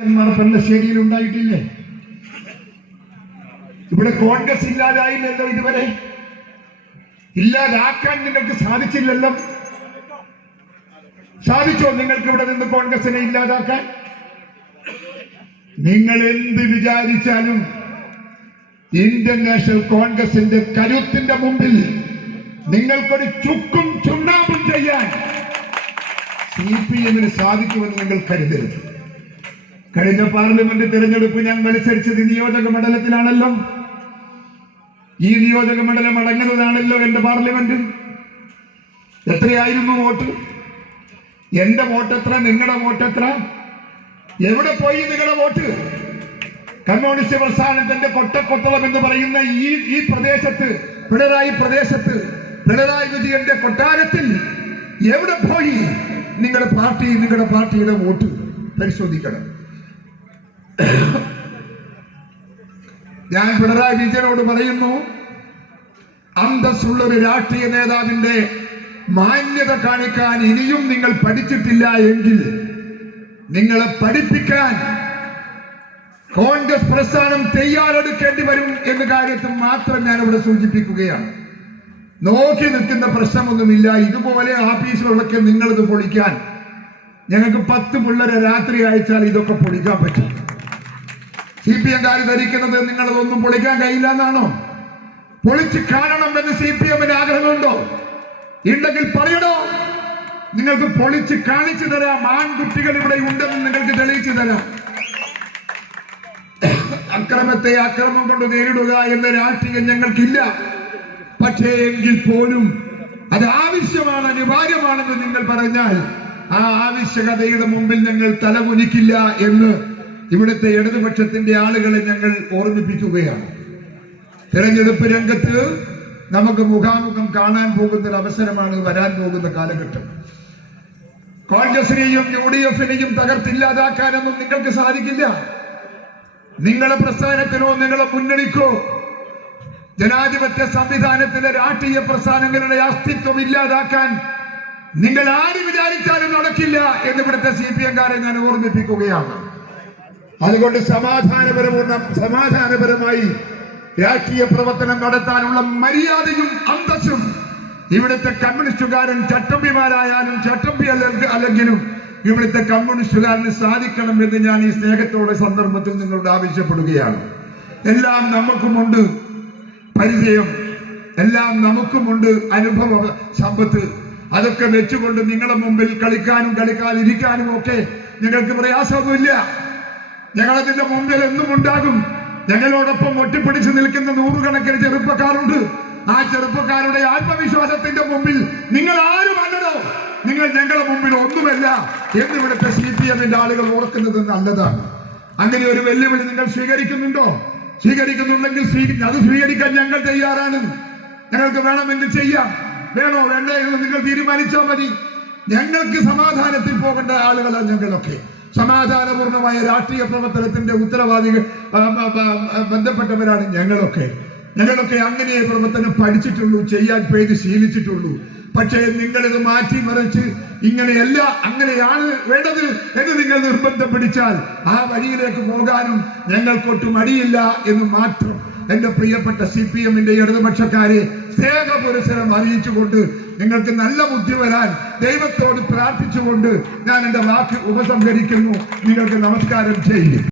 പെർലശ്ശേരിയിൽ ഉണ്ടായിട്ടില്ലേ? ഇവിടെ കോൺഗ്രസ് ഇല്ലാതായില്ലല്ലോ ഇതുവരെ. ഇല്ലാതാക്കാൻ നിങ്ങൾക്ക് സാധിച്ചില്ലല്ലോ. സാധിച്ചോ നിങ്ങൾക്ക് ഇവിടെ നിന്ന് കോൺഗ്രസിനെ ഇല്ലാതാക്കാൻ? നിങ്ങൾ എന്ത് വിചാരിച്ചാലും ഇന്ത്യൻ നാഷണൽ കോൺഗ്രസിന്റെ കരുത്തിന്റെ മുമ്പിൽ നിങ്ങൾക്കൊരു ചുക്കും ചുണ്ണാമ്പും ചെയ്യാൻ CPM സാധിക്കുമെന്ന് നിങ്ങൾ കരുതരുത്. കഴിഞ്ഞ പാർലമെന്റ് തിരഞ്ഞെടുപ്പ് ഞാൻ മത്സരിച്ചത് നിയോജക മണ്ഡലത്തിലാണല്ലോ. ഈ നിയോജക മണ്ഡലം അടങ്ങുന്നതാണല്ലോ എന്റെ പാർലമെന്റ്. എത്രയായിരുന്നു വോട്ട്? എന്റെ വോട്ട് എത്ര? നിങ്ങളുടെ വോട്ട് എത്ര? എവിടെ പോയി നിങ്ങളുടെ വോട്ട്? കമ്മ്യൂണിസ്റ്റ് പ്രസ്ഥാനത്തിന്റെ കൊട്ടക്കൊത്തളം എന്ന് പറയുന്ന ഈ പ്രദേശത്ത്, പിണറായി പ്രദേശത്ത്, പിണറായി വിജയന്റെ കൊട്ടാരത്തിൽ എവിടെ പോയി നിങ്ങളുടെ പാർട്ടിയുടെ വോട്ട് പരിശോധിക്കണം. ഞാൻ പിണറായി വിജയനോട് പറയുന്നു, അന്തസ്സുള്ള ഒരു രാഷ്ട്രീയ നേതാവിന്റെ മാന്യത കാണിക്കാൻ ഇനിയും നിങ്ങൾ പഠിച്ചിട്ടില്ല എങ്കിൽ നിങ്ങളെ പഠിപ്പിക്കാൻ കോൺഗ്രസ് പ്രസ്ഥാനം തയ്യാറെടുക്കേണ്ടി വരും എന്ന കാര്യത്തിൽ മാത്രം ഞാൻ ഇവിടെ സൂചിപ്പിക്കുകയാണ്. നോക്കി നിൽക്കുന്ന പ്രശ്നമൊന്നുമില്ല. ഇതുപോലെ ആഫീസുകളൊക്കെ നിങ്ങളിത് പൊളിക്കാൻ ഞങ്ങൾക്ക് 10 പിള്ളേരെ രാത്രി അയച്ചാൽ ഇതൊക്കെ പൊളിക്കാൻ പറ്റും. CPM ധരിക്കുന്നത് നിങ്ങളതൊന്നും പൊളിക്കാൻ കഴിയില്ല എന്നാണോ? പൊളിച്ച് കാണണമെന്ന് CPM ആഗ്രഹമുണ്ടോ? ഉണ്ടെങ്കിൽ പറയണോ? നിങ്ങൾക്ക് പൊളിച്ച് കാണിച്ചു തരാം. ആൺകുട്ടികൾ ഇവിടെ ഉണ്ടെന്ന് നിങ്ങൾക്ക് തെളിയിച്ചു തരാം. അക്രമത്തെ അക്രമം കൊണ്ട് നേരിടുക എന്ന രാഷ്ട്രീയം ഞങ്ങൾക്കില്ല. പക്ഷേ എങ്കിൽ പോലും അത് ആവശ്യമാണ്, അനിവാര്യമാണെന്ന് നിങ്ങൾ പറഞ്ഞാൽ ആ ആവശ്യകതയുടെ മുമ്പിൽ ഞങ്ങൾ തലകുനിക്കില്ല എന്ന് ഇവിടുത്തെ ഇടതുപക്ഷത്തിന്റെ ആളുകളെ ഞങ്ങൾ ഓർമ്മിപ്പിക്കുകയാണ്. തെരഞ്ഞെടുപ്പ് രംഗത്ത് നമുക്ക് മുഖാമുഖം കാണാൻ പോകുന്ന ഒരു അവസരമാണ് വരാൻ പോകുന്ന കാലഘട്ടം. കോൺഗ്രസിനെയും UDF-നെയും തകർത്തില്ലാതാക്കാനൊന്നും നിങ്ങൾക്ക് സാധിക്കില്ല. നിങ്ങളുടെ പ്രസ്ഥാനത്തിനോ നിങ്ങളുടെ മുന്നണിക്കോ ജനാധിപത്യ സംവിധാനത്തിലെ രാഷ്ട്രീയ പ്രസ്ഥാനങ്ങളുടെ അസ്തിത്വം ഇല്ലാതാക്കാൻ നിങ്ങൾ ആര് വിചാരിച്ചാലും നടക്കില്ല എന്ന് ഇവിടുത്തെ CPM-കാരെ ഞാൻ ഓർമ്മിപ്പിക്കുകയാണ്. അതുകൊണ്ട് സമാധാനപരമായി രാഷ്ട്രീയ പ്രവർത്തനം നടത്താനുള്ള മര്യാദയും അന്തസ്സും ഇവിടുത്തെ കമ്മ്യൂണിസ്റ്റുകാരൻ ചട്ടമ്പിമാരായാലും ചട്ടമ്പി അല്ലെങ്കിലും ഇവിടുത്തെ കമ്മ്യൂണിസ്റ്റുകാരന് സാധിക്കണം എന്ന് ഞാൻ ഈ സ്നേഹത്തോടെ സന്ദർഭത്തിൽ നിങ്ങളോട് ആവശ്യപ്പെടുകയാണ്. എല്ലാം നമുക്കുമുണ്ട് പരിചയം, എല്ലാം നമുക്കുമുണ്ട് അനുഭവ സമ്പത്ത്. അതൊക്കെ വെച്ചുകൊണ്ട് നിങ്ങളുടെ മുമ്പിൽ കളിക്കാനും കളിക്കാതിരിക്കാനും ഒക്കെ ഞങ്ങൾക്ക് പ്രയാസമൊന്നുമില്ല. ഞങ്ങളതിന്റെ മുമ്പിൽ എന്നും ഉണ്ടാകും. ഞങ്ങളോടൊപ്പം ഒട്ടിപ്പിടിച്ച് നിൽക്കുന്ന നൂറുകണക്കിന് ചെറുപ്പക്കാരുണ്ട്. ആ ചെറുപ്പക്കാരുടെ ആത്മവിശ്വാസത്തിന്റെ മുമ്പിൽ നിങ്ങൾ ആരുമല്ലടോ, നിങ്ങൾ ഞങ്ങളുടെ മുമ്പിൽ ഒന്നുമല്ല എന്ന് ഇവിടുത്തെ CPM-ന്റെ ആളുകൾ ഓർക്കുന്നത് നല്ലതാണ്. അങ്ങനെ ഒരു വെല്ലുവിളി നിങ്ങൾ സ്വീകരിക്കുന്നുണ്ടോ? സ്വീകരിക്കുന്നുണ്ടെങ്കിൽ അത് സ്വീകരിക്കാൻ ഞങ്ങൾ തയ്യാറാണ്. ഞങ്ങൾക്ക് വേണമെങ്കിൽ ചെയ്യാം. വേണോ വേണ്ടേ എന്ന് നിങ്ങൾ തീരുമാനിച്ചാൽ മതി. ഞങ്ങൾക്ക് സമാധാനത്തിൽ പോകേണ്ട ആളുകളാണ് ഞങ്ങളൊക്കെ. സമാധാനപൂർണമായ രാഷ്ട്രീയ പ്രവർത്തനത്തിന്റെ ഉത്തരവാദികൾ ബന്ധപ്പെട്ടവരാണ് ഞങ്ങളൊക്കെ. അങ്ങനെ പ്രവർത്തനം പഠിച്ചിട്ടുള്ളൂ, ചെയ്യാൻ പേര് ശീലിച്ചിട്ടുള്ളൂ. പക്ഷേ നിങ്ങളിത് മാറ്റിമറിച്ച് ഇങ്ങനെയല്ല, അങ്ങനെയാണ് വേണ്ടത് എന്ന് നിങ്ങൾ നിർബന്ധം പിടിച്ചാൽ ആ വഴിയിലേക്ക് പോകാനും ഞങ്ങൾക്കൊട്ടും മടിയില്ല എന്ന് മാത്രം എന്റെ പ്രിയപ്പെട്ട CPM-ന്റെ ഇടതുപക്ഷക്കാരെ സ്നേഹപുരസരം അറിയിച്ചുകൊണ്ട് നിങ്ങൾക്ക് നല്ല ബുദ്ധി വരാൻ ദൈവത്തോട് പ്രാർത്ഥിച്ചുകൊണ്ട് ഞാൻ എന്റെ വാക്ക് ഉപസംഹരിക്കുന്നു. നിങ്ങൾക്ക് നമസ്കാരം ചെയ്യും.